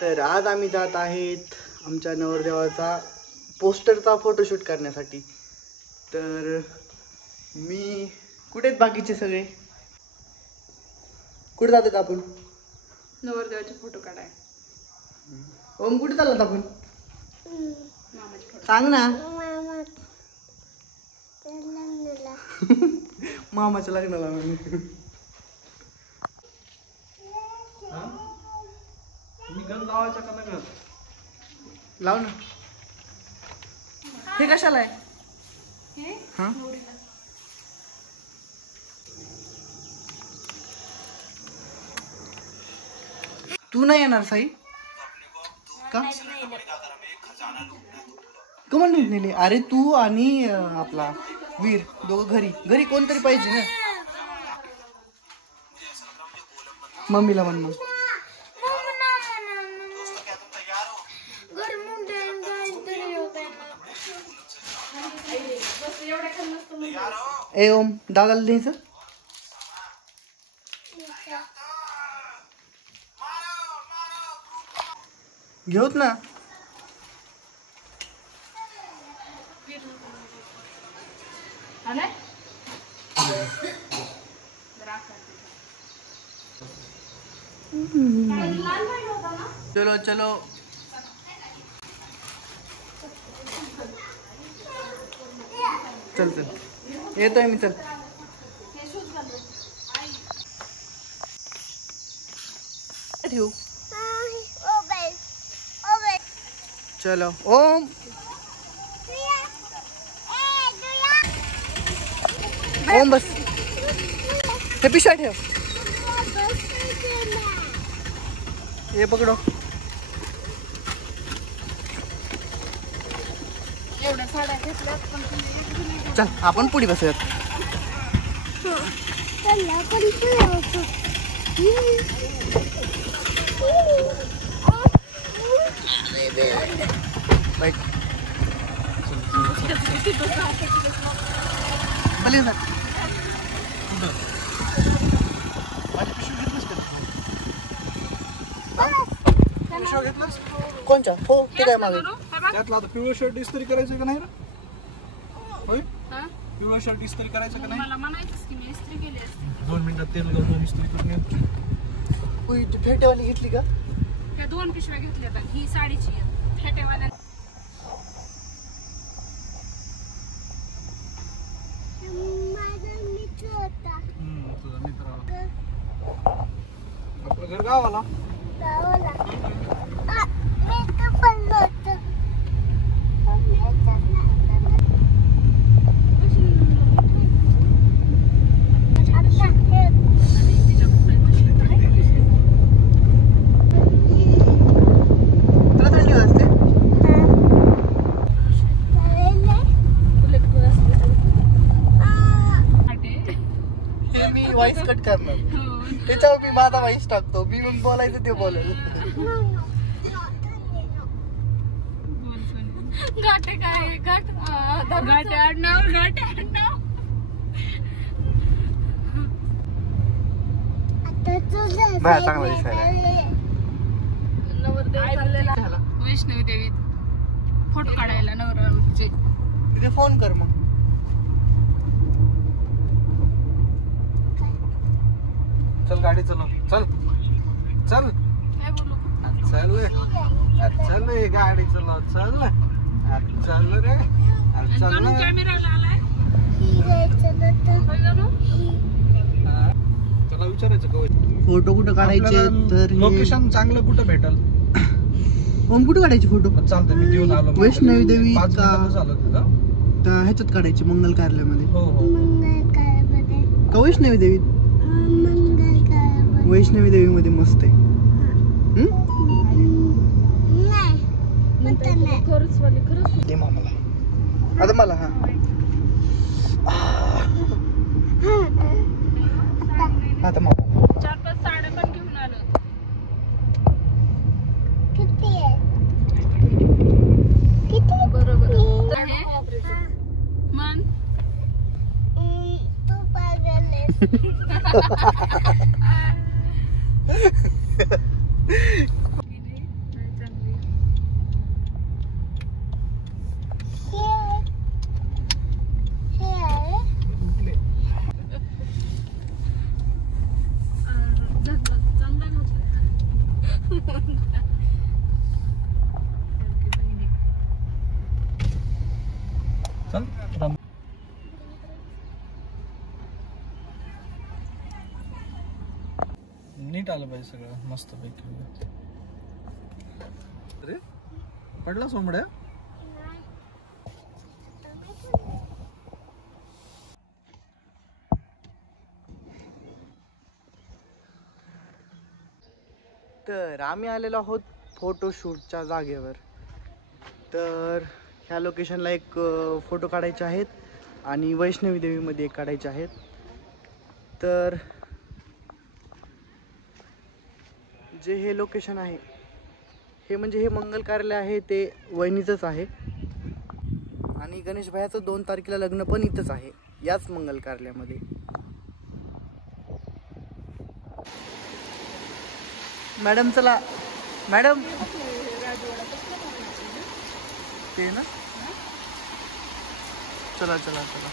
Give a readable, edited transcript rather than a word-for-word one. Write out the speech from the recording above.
तर आज आम्ही जात आहेत आमच्या नवरदेवाचा पोस्टरचा फोटोशूट करण्यासाठी. तर मी कुठे आहेत बाकीचे सगळे? कुठे जातात आपण? नवरदेवाचे फोटो काढाय. ओम कुठे चाललात आपण? सांग ना. मामाच्या लग्नाला. मी गण लावायचा का नाही? लाव ना. हे कशाला आहे? हा तू नाही येणार साई का? कमल नाही नेले. अरे तू आणि आपला वीर दोघं घरी घरी कोणतरी पाहिजे ना. मम्मीला म्हण मग. ए ओम दादाला द्यायचं. घेऊत ना. चलो चलो चल चल येतोय मी. चल ठेवू. चलो ओम ओम बस. हे पिशा ठेव. ये पकडो. चल आपण पुढे बसूयात. बाईक कोणच्या? हो ते काय मागे त्यातला आता पिवळं शर्ट इस्त्री करायचं का नाही रे? होय, पिवळं शर्ट इस्त्री करायचं का नाही? मला म्हणायचंच की मी इस्त्री केली असते. 2 मिनिटात तेल घालून इस्त्री करून येतो. तू फेटेवाली घेतली का? त्या 2 पिशव्या घेतल्या ही साडीची फेटेवाल्या. तुझा मित्र आपलं घर गावाला. व्हॉइस कट करणार त्याच्यावर मी माझा व्हॉइस टाकतो. मी मग बोलायचं ते बोलायचं. गाठे काय गाठे आडनाव गाठे आडनाव. चांगला दिसायला. नवरदेव चाललेला वैष्णवी देवी फोटो काढायला नवरदेवाचे. तिथे फोन कर मग. चल गाडी चलव. चल चल काय बोलू. चल चल गाडी चलव. चल चल रे. चल ना. कॅमेराला आलाय. त्याला विचारायचं का फोटो कुठं काढायचे तर लोकेशन चांगलं कुठं भेटल? ओम कुठं काढायचे फोटो? चालतं मी देऊन आलो. वैष्णवी देवी 5 का मिनिटं झालं तिथं. ह्याच्यात काढायचे मंगल कार्यालयामध्ये? हो हो का वैष्णवी देवी? वैष्णवी देवी मध्ये मस्त आहे. दे मामाला. आता मला. हा आता मामा 4-5 साड्या पण घेऊन आलो. बरोबर मन तू पागल आहेस. चल राम. नीट आलं पाहिजे सगळं मस्त पैकी. अरे पडला सोमड्या. तर आम्ही आलेलो आहोत फोटोशूटच्या जागेवर. तर ह्या लोकेशनला एक फोटो काढायचे आहेत आणि वैष्णवी देवीमध्ये एक काढायचे आहेत. तर जे हे लोकेशन आहे हे म्हणजे हे मंगल कार्यालय आहे ते वहिनीचंच आहे आणि गणेश भायाचं 2 तारखेला लग्न पण इथंच आहे याच मंगल कार्यालयामध्ये. मॅडम चला मॅडम ते ना चला चला चला.